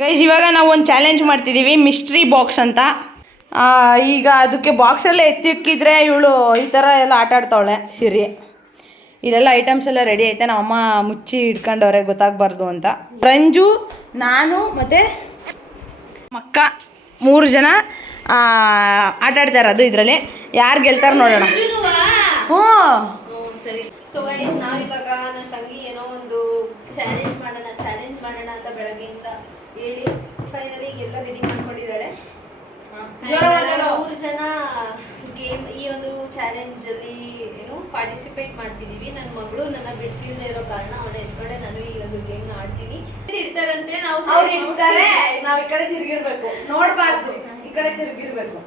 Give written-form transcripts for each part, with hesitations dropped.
Guys ಇವಾಗ ನಾವು ಒಂದು ಚಾಲೆಂಜ್ ಮಾಡ್ತಿದ್ದೀವಿ, ಮಿಸ್ಟ್ರಿ ಬಾಕ್ಸ್ ಅಂತ. ಈಗ ಅದಕ್ಕೆ ಬಾಕ್ಸಲ್ಲೇ ಎತ್ತಿಕ್ಕಿದ್ರೆ ಇವಳು ಈ ಥರ ಎಲ್ಲ ಆಟ ಆಡ್ತಾವಳೆ ಸಿರಿ. ಇಲ್ಲೆಲ್ಲ ಐಟಮ್ಸ್ ಎಲ್ಲ ರೆಡಿ ಐತೆ, ನಮ್ಮ ಅಮ್ಮ ಮುಚ್ಚಿ ಇಟ್ಕೊಂಡವ್ರೆ ಗೊತ್ತಾಗಬಾರ್ದು ಅಂತ. ರಂಜು, ನಾನು ಮತ್ತು ಮಕ್ಕ 3 ಜನ ಆಟ ಆಡ್ತಾ ಇರೋದು ಇದರಲ್ಲಿ. ಯಾರು ಗೆಲ್ತಾರೆ ನೋಡೋಣ. ಹ್ಞೂ ಸರಿ. ಸೊ ಗೈಸ್ ನಾವಿವಾಗ ನನ್ನ ತಂಗಿ ಏನೋ ಒಂದು ಚಾಲೆಂಜ್ ಮಾಡೋಣ ಅಂತ ಬೆಳಗ್ಗೆಯಿಂದ ಹೇಳಿ ಫೈನಲಿ ಎಲ್ಲ ರೆಡಿ ಮಾಡ್ಕೊಂಡಿದ್ದಾಳೆ. 3 ಜನ ಗೇಮ್ ಈ ಒಂದು ಚಾಲೆಂಜ್ ಅಲ್ಲಿ ಏನು ಪಾರ್ಟಿಸಿಪೇಟ್ ಮಾಡ್ತಿದೀವಿ. ನನ್ನ ಮಗಳು ನನ್ನ ಬಿಡ್ತಿಲ್ದೇ ಇರೋ ಕಾರಣ ಅವಳ ಎದ್ಕಡೆ ನಾನು ಈ ಒಂದು ಗೇಮ್ ನ ಆಡ್ತೀನಿ. ಇಡ್ತಾರಂತೆ, ನಾವು ಇಡ್ತಾರೆ, ನಾವ್ ಈ ಕಡೆ ತಿರ್ಗಿರ್ಬೇಕು, ನೋಡ್ಬಾರ್ದು, ಈ ಕಡೆ ತಿರ್ಗಿರ್ಬೇಕು.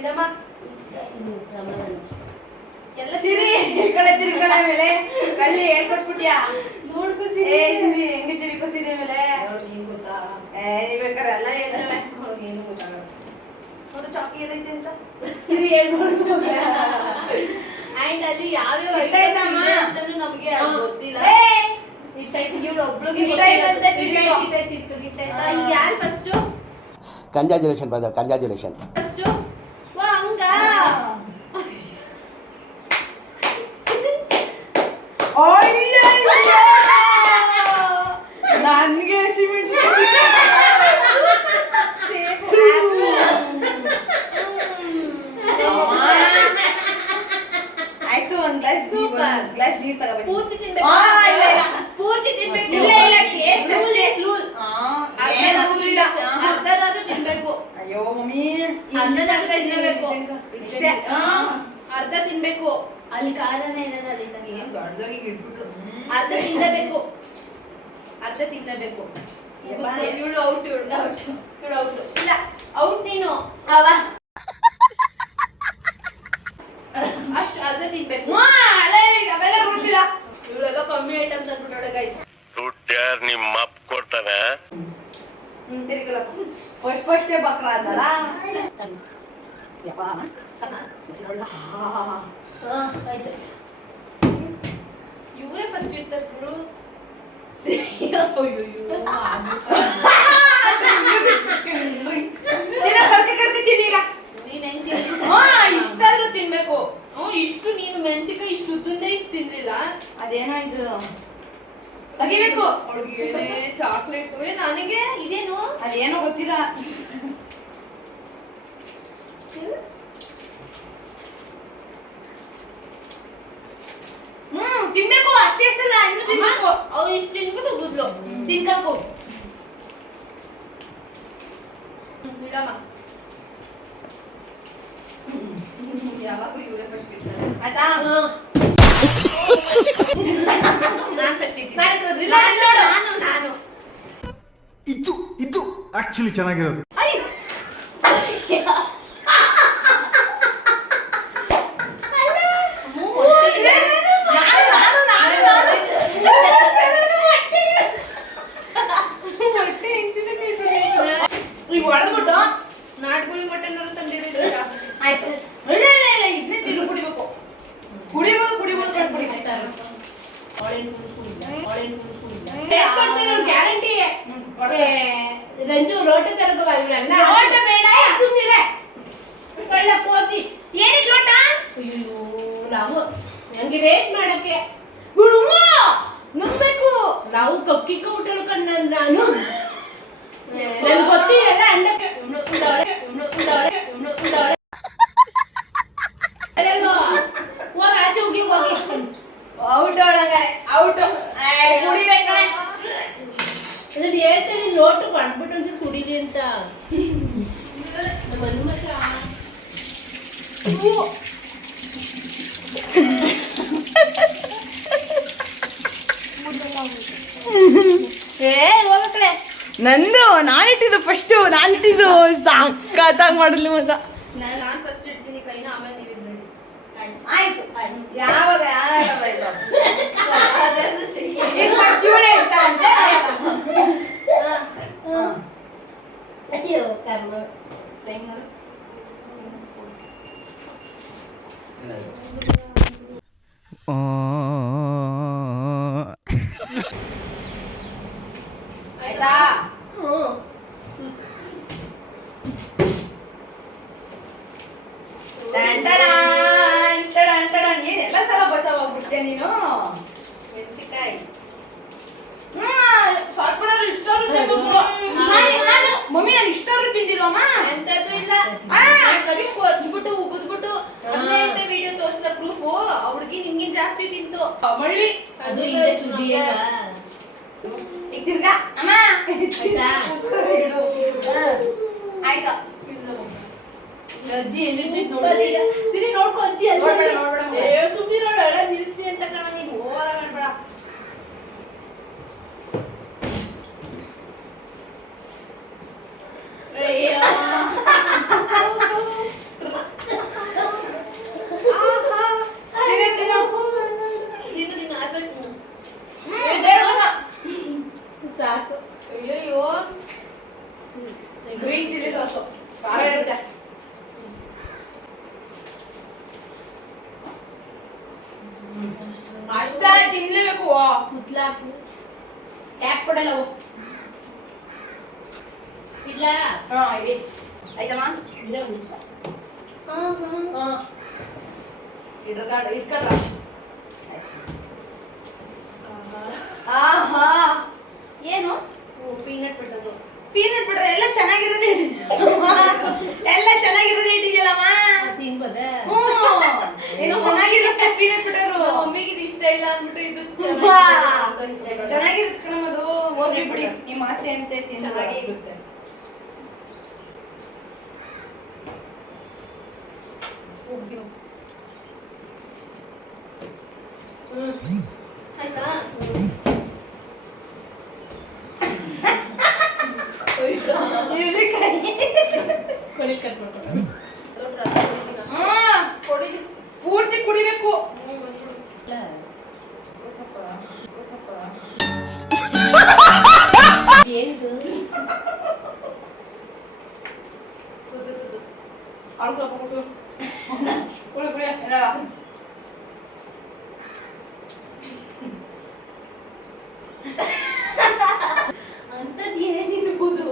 ಇಡಮ್ಮ ಎಲ್ಲ ಸಿರಿ ಈ ಕಡೆ ತಿರ್ಗಡೆ ಮೇಲೆ ಕಲ್ಲಿ ಹೇಳ್ಕೊಟ್ಬಿಟ್ಯಾ ನೋಡ್ಕೊ ಸಿರಿ. ಸಿರಿ ಹೆಂಗೆ ತಿರ್ಕೋ ಸಿರಿ ಮೇಲೆ ಏನ್ ಗೊತ್ತಾ? ನೀವ್ ಬೇಕಾರೆ ಎಲ್ಲ ಹೇಳ್ತಾಳೆ, ಅವ್ಳಿಗೆ ಏನು ಗೊತ್ತಾಗಲ್ಲ. ನೋಡು ಚಾಕಿ ಏನೈತೆ ಅಂತ ಸಿರಿ ಹೇಳ್ಬೋದು. ಅಂಡ್ ಅಲ್ಲಿ ಯಾವ್ಯಾವ ಅಂತಾನು ನಮಗೆ ಗೊತ್ತಿಲ್ಲ. ಇವಳು ಒಬ್ಳಿಗೆ ಯಾರು first? Congratulation brother, congratulation. First ವಾ ಹಂಗ ನನಗೆ ಆಯ್ತು. ಒಂದು ಗ್ಲಾಸ್ ನೀರು ತಗೋಬೇಕು. ಪೂರ್ತಿ ತಿನ್ಬೇಕು. ಪೂರ್ತಿ ತಿನ್ಬೇಕು. ಇಲ್ಲ ಇಲ್ಲ, ಟೇಸ್ಟ್ ಅಷ್ಟೇ. ಅರ್ಧನಾದ್ರೂ ತಿನ್ಬೇಕು. ಅಯ್ಯೋ ಮಮ್ಮಿ, ಅರ್ಧದಾಗ ತಿನ್ಬೇಕು. ಇಷ್ಟೇ, ಅರ್ಧ ತಿನ್ಬೇಕು. ಅಲ್ಲಿ ಕಾರಣ ಏನಲ್ಲ, ಅಲ್ಲಿ ಏನ್ ದೊಡ್ಡದಾಗಿ ಇಟ್ಬಿಟ್ರು. ಅರ್ಧ ತಿನ್ನಬೇಕು, ಅರ್ಧ ತಿನ್ನಬೇಕು. ಇವಳು ಔಟ್, ಇವಳು ಔಟ್, ಇವಳು ಔಟ್. ಇಲ್ಲ ಔಟ್ ನೀನು. ಅಷ್ಟು ಅರ್ಧ ತಿನ್ಬೇಕು. ಇವಳೆಲ್ಲ ಕಮ್ಮಿ ಐಟಮ್ಸ್ ಅಂದ್ಬಿಟ್ಟೋಳೆ ಗೈಸ್. ದುಡ್ಡ್ಯಾರು ನಿಮ್ಮ ಅಪ್ಪ ಕೊಡ್ತಾನೆ. ಫಸ್ಟ್ ಬಕ್ರ ಅದಲ್ಲ. ಇವರೇ ಫಸ್ಟ್ ಇರ್ತಾರೆ ಬಿಡು. ಇಷ್ಟಾದ್ರೂ ತಿನ್ಬೇಕು. ಇಷ್ಟು ನೀನು ಮೆಣಸಿಕಾಯಿ ಇಷ್ಟು ಉದ್ದುಂದೇ ಇಷ್ಟು ತಿನ್ಲಿಲ್ಲ. ಅದೇನೋ ಇದು ತೆಗಿಬೇಕು. ಅವ್ಳಿಗೆ ಚಾಕ್ಲೇಟ್ ನನಗೆ ಇದೇನು ಅದೇನೋ ಗೊತ್ತಿಲ್ಲ. ತಿನ್ಬೇಕು ಅಷ್ಟೇ, ಅಷ್ಟಲ್ಲ ಇನ್ನು ತಿನ್ಬೇಕು. ಅವ್ರು ಇಷ್ಟು ತಿನ್ಬಿಟ್ಟು ಗುದ್ಲು ತಿನ್ಬೇಕು. ಬಿಡಮ್ಮ, ಯಾವಾಗಲೂ ಇವರೇ ಫಸ್ಟ್ ಇರ್ತಾರೆ ಆಯ್ತಾ. ನಾನು ಇದು ಆಕ್ಚುಲಿ ಚೆನ್ನಾಗಿರೋದು. ಈಗ ಹೊಡೆದ್ಬಿಟ್ಟು ನಾಟ್ಗುಳಿ ಮಟನ್ ತಂದಿಡಿದ್ರೆ ಆಯ್ತು. ಇದನ್ನೇ ತಿನ್ನು, ಕುಡಿಬೇಕು. ಗ್ಯಾರಂಟಿ. ರಂಜು ಲೋಟ ತರಗವ ಇವಳನ್ನ. ಲೋಟ ಬೇಡ, ಸುಮ್ಮನೆ ಕಳ್ಳ ಕೋತಿ. ಏನಕ್ಕೆ ಲೋಟ? ಅಯ್ಯೋ ನಾವು ನಂಗೆ ವೇಸ್ಟ್ ಮಾಡಕ್ಕೆ ಗುಡುಮ ನುಗ್ಬೇಕು. ನಾವು ಕಕ್ಕಿ ಊಟಗಳು ಕಣ್ಣ ನಾನು ನನ್ಗೆ ಗೊತ್ತಿರಲ್ಲ. ಅಂಡಕ್ಕೆ ಹೋಗಿ ಆಚೆ ಹೋಗಿ ಔಟ್ ಒಳಗೆ ಔಟ್ ಕುಡಿಬೇಕು. ಅದನ್ನ ಹೇಳ್ತೀನಿ, ಲೋಟ ಮಾಡ್ಬಿಟ್ಟು ಒಂದ್ಸಲ ಕುಡೀಲಿ ಅಂತ. ನಮ್ಮ ಮಾತ್ರ ಹೋಗಕಡೆ ನಂದು ನಾನಿಟ್ಟಿದ್ದು ಫಸ್ಟು, ನಾನಿಟ್ಟಿದ್ದು ಸಾಕಾಗಿ ಮಾಡಲಿ ಮಜ. ನಾನು ಫಸ್ಟ್ ಇಡ್ತೀನಿ ಕೈನ, ಆಮೇಲೆ ನೀವು ಇಡ್ಬೇಡಿ. ಆಯ್ತು ಯಾವಾಗ ಅಯ್ಯೋ ಕರ್ಮ ನೋಡು. ಆಯ್ತಾ ಏನೆಲ್ಲ ಸಲ ಬಚಾವ್ ಆಗ್ಬಿಡ್ತೀಯ ನೀನು ಮೆಣಸಿಕಾಯಿ ಸ್ವಲ್ಪ ಇಷ್ಟ ಮಮ್ಮಿ ನಾನು ಇಷ್ಟ ತಿಂದಿಲ್ವಮ್ಮ ಎಂತದ್ದು ಇಲ್ಲ ಕರಿಸ್ಕು ಹಚ್ಬಿಟ್ಟು ಉಗಿದ್ಬಿಟ್ಟು ಹದಿನೈದು ವಿಡಿಯೋ ತೋರಿಸಿದ ಪ್ರೂಫು ಹುಡುಗಿ ನಿಂಗಿನ್ ಜಾಸ್ತಿ ತಿಂತು ಮಳ್ಳಿ ಅದು ಇದೆ ಸುದ್ದಿ ಈಗ ತಿರ್ಗಾ ಅಮ್ಮ ಆಯ್ತಾ ಅಜ್ಜಿ ಎಲ್ಲಿರ್ತಿದ್ ನೋಡಿಲ್ಲ ಸಿರಿ ನೋಡ್ಕೊ ಅಜ್ಜಿ ಅಲ್ಲಿ ಸುದ್ದಿ ನೋಡ ನಿಲ್ಲಿಸ್ಲಿ ಅಂತ ಕಣ ನೀನು ಓವರ ಮಾಡ್ಬೇಡ ಸಾಸು ಅಯ್ಯೋ ಗ್ರೀನ್ ಚಿಲ್ಲಿ ಸಾಸು ಖಾರ ಇರುತ್ತೆ ಅಷ್ಟ ತಿನ್ಲೇಬೇಕು ಮುತ್ಲಾಕು ಟ್ಯಾಪ್ ಕೊಡಲ್ಲ ಇಲ್ಲ ಹಾ ಇಡಿ ಆಯ್ತಮ್ಮ ಇಲ್ಲ ನಿಮಿಷ ಇಟ್ಕೊಳ್ರ ಆಹಾ ಏನು ಪೀನಟ್ ಬಟರ್ ಪೀನಟ್ ಬಟರ್ ಎಲ್ಲ ಚೆನ್ನಾಗಿರೋದೇ ಎಲ್ಲ ಚೆನ್ನಾಗಿರೋದೇ ಇಟ್ಟಿದ್ಯಲ್ಲಮ್ಮ ತಿನ್ಬೋದ ಎಷ್ಟು ಚೆನ್ನಾಗಿರುತ್ತೆ ಪೀನಟ್ ಬಟರ್ ಮಮ್ಮಿಗೆ ಇದು ಇಷ್ಟ ಇಲ್ಲ ಅಂದ್ಬಿಟ್ಟು ಇದು ಚೆನ್ನಾಗಿರುತ್ತೆ ಕಣಮ್ಮ ಅದು ಹೋಗ್ಲಿ ಬಿಡಿ ನಿಮ್ಮ ಆಸೆ ಅಂತ ಚೆನ್ನಾಗೇ ಇರುತ್ತೆ ಆಯ್ತಾ ಕೊಡಿ ಕಟ್ ಮಾಡ್ಕೊಂಡು ಪೂರ್ತಿ ಕುಡಿಬೇಕು ಏನಿದು ಅಂತದ್ ಏನಿರ್ಬೋದು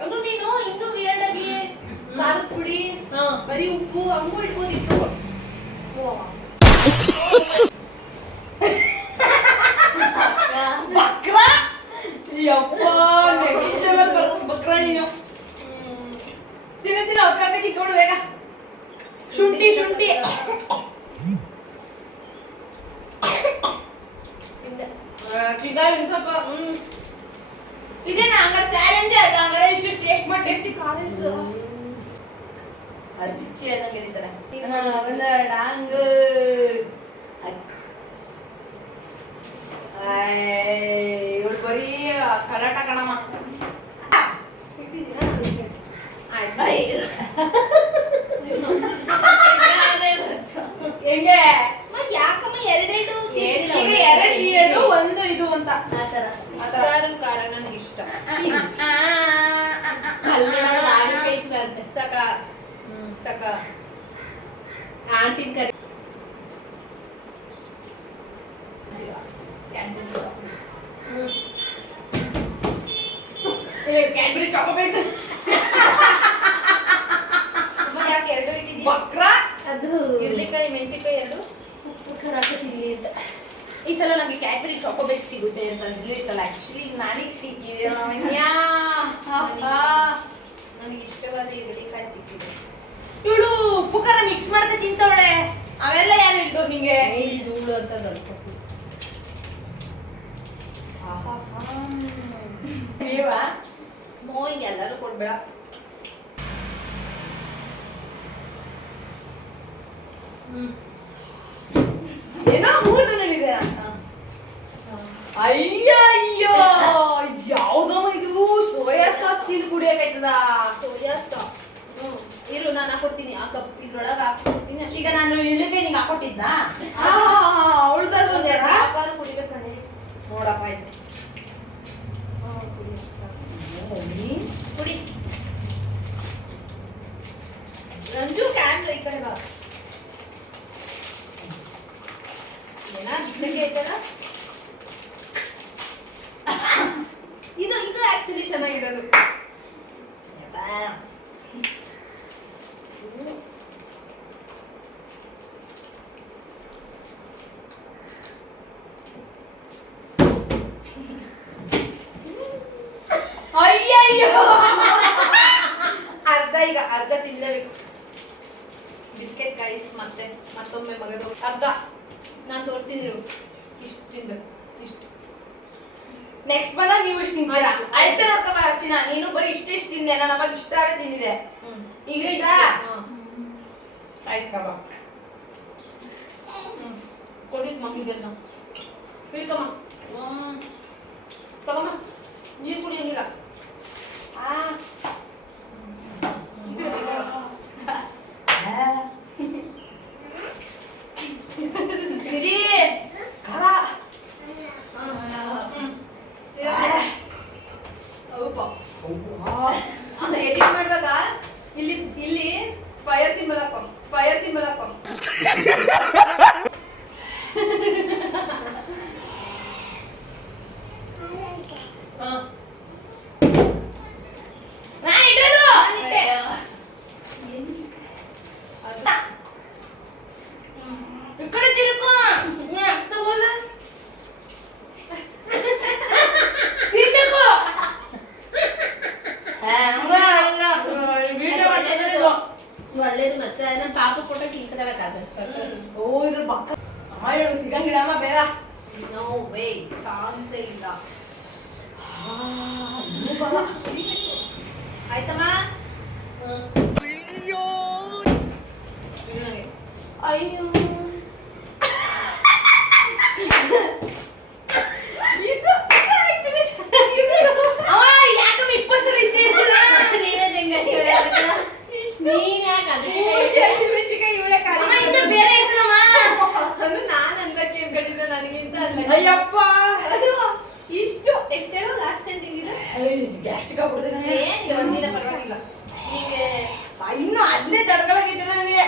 ಅದು ನೀನು ಇನ್ನೂ ವಿಯರ್ಡ್ ಆಗಿ ಖಾರದ ಪುಡಿ ಬರೀ ಉಪ್ಪು ಹಂಗೂ ಇಟ್ಬೋದಿತ್ತು ಬಕ್ರ ಯಪ್ಪ ನೆಕ್ಸ್ಟ್ ಲೆವೆಲ್ ಬಕ್ರ ನೀನು ತಿನ್ನ ಅವಕಾಶ ತಿಕ್ಕೊಂಡು ಬೇಗ ಶುಂಠಿ ಶುಂಠಿ ಸ್ವಲ್ಪ ಇದೇನಾ ಹಂಗಾರೆ ಚಾಲೆಂಜ್ ಅದ ಹಂಗಾರೆ ಇಷ್ಟು ಟೇಸ್ಟ್ ಮಾಡಿ ಎಷ್ಟು ಖಾರ ಅರ್ಜಿಚ್ಚಿ ಹೇಳ್ದಂಗೆ ಹೇಳಿದ್ದಾರೆ ಒಂದು ಡಾಂಗ್ ಇವಳು ಬರೀ ಕರಾಟ ಕಣಮ್ಮ ಹೆಂಗೆ ಯಾಕಮ್ಮ ಎರಡೆರಡು ಈಗ ಎರಡು ಒಂದು ಇದು ಅಂತ ಆತರ ಸಾರು ಖಾರ ನನಗೆ ಇಷ್ಟ ಸಕ ಸಕ ಆಂಟಿನ್ ಕರಿ ಕ್ಯಾಡ್ಬರಿ ಚಾಕೋಬೇಕ್ಸ್ ಯಾಕೆ ಎರಡು ಇಟ್ಟಿದ್ದೀವಿ ಬಕ್ರ ಅದು ಇರ್ಲಿಕಾಯಿ ಮೆಣಸಿಕಾಯಿ ಎರಡು ಉಪ್ಪು ಖಾರ ತಿನ್ಲಿ ಅಂತ ಈ ಸಲ ನನಗೆ ಕ್ಯಾಡ್ಬರಿ ಚಾಕೋಬೇಕ್ ಸಿಗುತ್ತೆ ಅಂತಂದ್ಲು ಈ ಸಲ ಆಕ್ಚುಲಿ ನನಗೆ ಸಿಕ್ಕಿದೆ ನನಗೆ ಇಷ್ಟವಾದ ಇರಲಿಕಾಯಿ ಸಿಕ್ಕಿದೆ ಇವಳು ಉಪ್ಪು ಖಾರ ಮಿಕ್ಸ್ ಮಾಡ್ತಾ ತಿಂತವಳೆ ಅವೆಲ್ಲ ಯಾರು ಹೇಳ್ತವ್ರು ನಿಂಗೆ ಇದು ಉಳ್ಳು ಅಂತ ನೋಡ್ಕೊ ಮೋ ಹಿಂಗೆ ಎಲ್ಲರೂ ಕೊಡ್ಬೇಡ ಏನೋ ಮೂರು ಜನ ಅಂತ ಅಯ್ಯ ಅಯ್ಯೋ ಯಾವ್ದಮ್ಮ ಇದು ಸೋಯಾ ಸಾಸ್ ತಿಂದು ಕುಡಿಯಕಾಯ್ತದ ಸೋಯಾ ಸಾಸ್ ಇರು ನಾನು ಹಾಕೊಡ್ತೀನಿ ಆ ಕಪ್ ಇದ್ರೊಳಗೆ ಹಾಕೊಡ್ತೀನಿ ಈಗ ನಾನು ಇಳ್ಳಿಗೆ ನಿಂಗೆ ಹಾಕೊಟ್ಟಿದ್ನಾ ಅವಳ್ದಾದ್ರು ವ್ಯಾಪಾರ ಕುಡಿಬೇಕಂದ್ರೆ ನೋಡಪ್ಪ ಆಯ್ತು ಕುಡಿ ರಂಜು ಕ್ಯಾಮ್ರಾ ಈ ಕಡೆ ಬಾ ಏನ ಬಿಚ್ಚಕ್ಕೆ ಐತಲ್ಲ ಆಕ್ಚುಲಿ ಚೆನ್ನಾಗಿರೋದು. ಅಯ್ಯಯ್ಯೋ ಅರ್ಧ ತಿನ್ನಬೇಕು. ಬಿಸ್ಕೆಟ್ ಗೈಸ್ ಮತ್ತೊಮ್ಮೆ ಮಗದು ಅರ್ಧ ನಾನು ತೋರಿಸ್ತೀನಿ. ಇಷ್ಟು ತಿನ್ಬೇಕು, ಇಷ್ಟು. ನೆಕ್ಸ್ಟ್ ಬಂದಾಗ ನೀವು ಇಷ್ಟು ತಿಂತೀರಾ. ಅಳ್ತೆ ನೋಡ್ಕೊ ಚಿನ್ನ, ನೀನು ಬರೀ ಇಷ್ಟು ತಿಂದೆ, ನಾನು ಅವಾಗ ಇಷ್ಟ ತಿಂದಿದೆ. ಈಗ ಇಷ್ಟ ಆಯ್ತು ಕಬಾ. ಕೊಡಿ ಮಮ್ಮಿಗೆಲ್ಲ ಇಳ್ಕಮ್ಮ. ತಗೊಮ್ಮ, ನೀರು ಕುಡಿಯೋಂಗಿಲ್ಲ. ಸಿರಿ ಖಾರ ಎಡಿಟ್ ಮಾಡುವಾಗ ಇಲ್ಲಿ ಫೈರ್ ಸಿಂಬಲ್ ಹಾಕೋ. ಒಳ್ಳೇದು ಮತ್ತೆ ನಮ್ಮ ಪಾಪ ಫೋಟೋ ತಿಂತಿರಬೇಕಾದ್ರೆ ಓ ಇದ್ರ ಪಕ್ಕ ಅಮ್ಮ ಹೇಳು ಸಿಗಂಗಿಡಮ್ಮ ಬೇಡ. ನೋ ವೇ, ಚಾನ್ಸೇ ಇಲ್ಲ. ಆಯ್ತಮ್ಮ. ಇದು ನನಗೆ. ಅಯ್ಯೋ ಅಮ್ಮ ಯಾಕಮ್ಮ 20 ಸಲ ಇದ್ದೇ ಇರ್ತೀರ? ನೀನ್ ಯಾಕೆ ಅದೇ ಅಮ್ಮ ಇನ್ನು ಬೇರೆ ಐತನಮ್ಮ. ಅದು ನಾನು ಅನ್ಲಕ್ಕೆ ಅನ್ಕೊಂಡಿದ್ದೆ, ನನಗಿಂತ ಅನ್ಲಕ್ಕೆ. ಅಯ್ಯಪ್ಪ ಅದು ಇಷ್ಟು ಎಷ್ಟೇನೋ ಲಾಸ್ಟ್ ಟೈಮ್ ತೆಗಿದ ಗ್ಯಾಸ್ಟ್ರಿಕ್ ಆಗ್ಬಿಡ್ತೇನೆ. ಏನಿಲ್ಲ, ಒಂದಿನ ಪರವಾಗಿಲ್ಲ. ಹೀಗೆ ಇನ್ನು ಅದನ್ನೇ ತಡ್ಕೊಳಗಿದ್ದಿಲ್ಲ ನನಗೆ.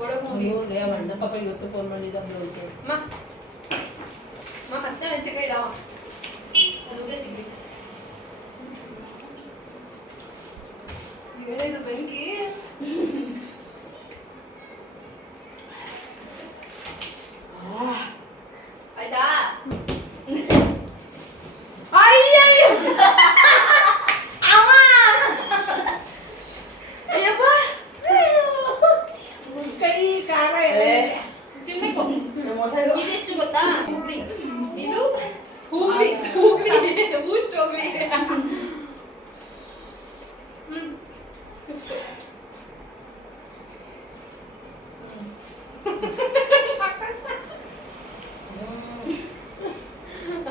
ಕೊಡಗು ಅಣ್ಣ ಪಾಪ ಇವತ್ತು ಫೋನ್ ಮಾಡಿದ್ದ ಮತ್ತೆ ಮೆಣಸಿನ್ಕಾಯಿ ಇದಾವ ನನಗೆ ಸಿಗ್ಲಿ. ಇದು ಬೆಂಕಿ. ಆಯ್ತಾ? ಅಯ್ಯಯ್ಯೋ ಅಮ್ಮ ಅಯ್ಯಪ್ಪ ಕೈ ಖಾರ ತಿನ್ಬೇಕು. ಮೋಸ ಇದು. ಇದೆಷ್ಟು ಗೊತ್ತಾ? ಹೂಗ್ಲಿ. ಇದು ಹೂಗ್ಲಿ ಬೂಸ್ಟ್ ಹೋಗ್ಲಿ.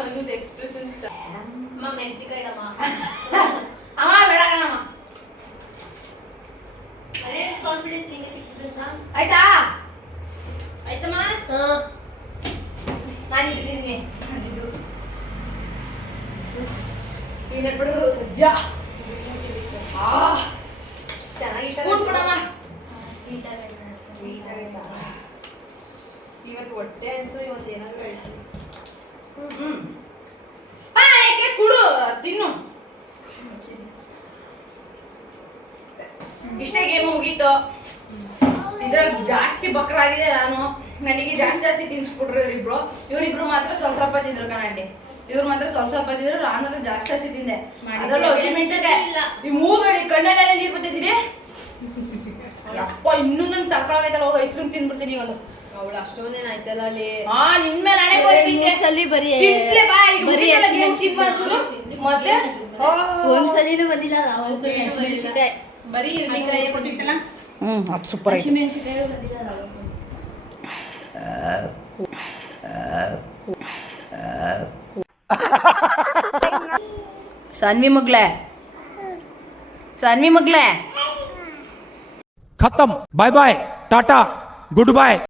ಅನ್ನೋದು ಎಕ್ಸ್ಪ್ರೆಷನ್. ಅಮ್ಮ ಮೆಣಸಿನ್ಕಾಯಿ ಇಡಮ್ಮ. ಅಮ್ಮ ಬೇಡ ಕಣಮ್ಮ. ಅದೇ ಕಾನ್ಫಿಡೆನ್ಸ್ ನಿಂಗೆ ಸಿಕ್ಕಿದ್ದ. ಆಯ್ತಾ? ಆಯ್ತಮ್ಮ. ನಾನು ಇಟ್ಟಿದ್ದೀನಿ. ನೀನು ಬಿಡು ಸದ್ಯ. ಸ್ಪೂನ್ ಕೊಡಮ್ಮ. ಇವತ್ತು ಹೊಟ್ಟೆ ಅಂತೂ ಇವತ್ತು ಏನಾದ್ರು ಹೇಳ್ತೀನಿ. ಯಾಕೆ ಕುಡು ತಿನ್ನು. ಇಷ್ಟೇ ಗೇಮ್ ಮುಗೀತು. ಇದ್ರಲ್ಲಿ ಜಾಸ್ತಿ ಬಕ್ರಾಗಿದೆ ನಾನು. ನನಗೆ ಜಾಸ್ತಿ ತಿನ್ಸ್ಬಿಟ್ರು ಇವರಿಬ್ರು ಮಾತ್ರ ಸ್ವಲ್ಪ ತಿಂದ್ರು ಕಣಂಡಿ. ಇವ್ರು ಮಾತ್ರ ಸ್ವಲ್ಪ ತಿಂದ್ರು, ನಾನು ಜಾಸ್ತಿ ತಿಂದೆ. ಅದರಲ್ಲೂ ಹಸಿಮೆಣಸಿನಕಾಯಿ ಈ ಮೂಗಳಿ ಕಣ್ಣಲ್ಲೆಲ್ಲ ನೀರು ಬತ್ತಿದ್ದೀನಿ. ಯಪ್ಪ ಇನ್ನೂ ನನ್ ತಡ್ಕೊಳಗೈತಲ್ಲ, ಹೋಗಿ ಐಸ್ ಕ್ರೀಮ್ ತಿನ್ಬಿಡ್ತೀನಿ ಒಂದು. ಅವಳು ಅಷ್ಟೊಂದೇನ ಆಯ್ತಲ್ಲ ಅಲ್ಲಿ. ನಿನ್ಮೇಲೆ ಹಣೆ ಹೋಯ್ತಿದ್ದೆ. ಬರೀ ತಿನ್ಸ್ಲೆ ಬಾ, ಈಗ ಮುಗಿತಲ್ಲ game ತಿನ್ಬಾ ಚೂರು. ಮತ್ತೆ ಒಂದ್ಸಲಿನೂ ಬಂದಿಲ್ಲ. ಹಸಿಮೆಣಸಿನಕಾಯಿ ಬರೀ ಹಿರಿಕಾಯಿ ಬಂದಿತ್ತಲ್ಲ. ಅದು ಸೂಪರ್ ಆಯ್ತು. ಹಸಿಮೆಣಸಿನಕಾಯಿ ಬಂದಿಲ್ಲ. ಸಾನ್ವಿ ಮಗ್ಲೆ खत्म bye bye tata good bye